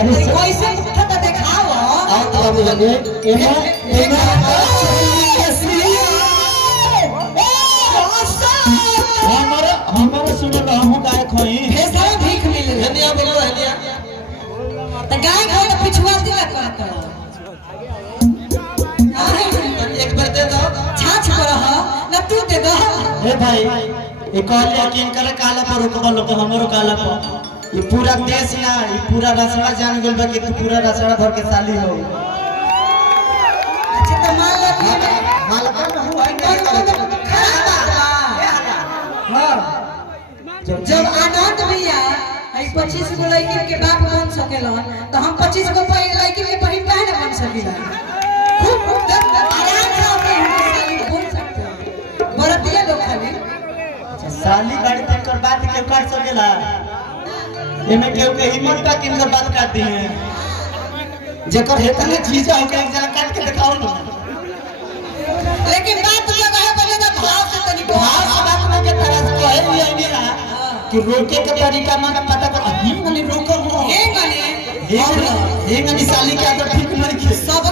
अरे कैसे उठा तो दिखाओ आओ तो अब लगे एना एना हमारा सुन रहा हूं गायक होई भेसा भीख मिले हनिया बोलो हनिया तो गाय को तो पिछुआ दिला कहता एक बार दे दो छाछ पर ह न तू दे दो ए भाई ये कहलिया कि इनकर काला पर रुकबल लोग हमरो काला पर ये पूरा देश ना ये पूरा रसड़ा जान गेल बा कि तू पूरा रसड़ा भर के साली हो अच्छा तो मान लो कि माल कर ना हुआ हां जब आनंद भैया 25 गो लड़की के बाप बन सकेलन तो हम 25 गो लड़की के बहन काहे न बन सकीला खूब आराम से अपने साली बन सकते हैं बरतिया लोग खाली साली गाड़ी तक कर बात के कर सकेला एमे केहू के हिम्मत बा कि इनकर बात काट दी है जेकर हेतने चीज है के एक जरा काट के दिखाओ ना लेकिन बात जगह है पहले तो भाव से तनी भाव से बात में के तरह से कहे लिया नहीं कि रोके के तरीका मन पता कर अभी वाली रोको हो हे गने हे गनी साली के अगर ठीक नहीं खे सब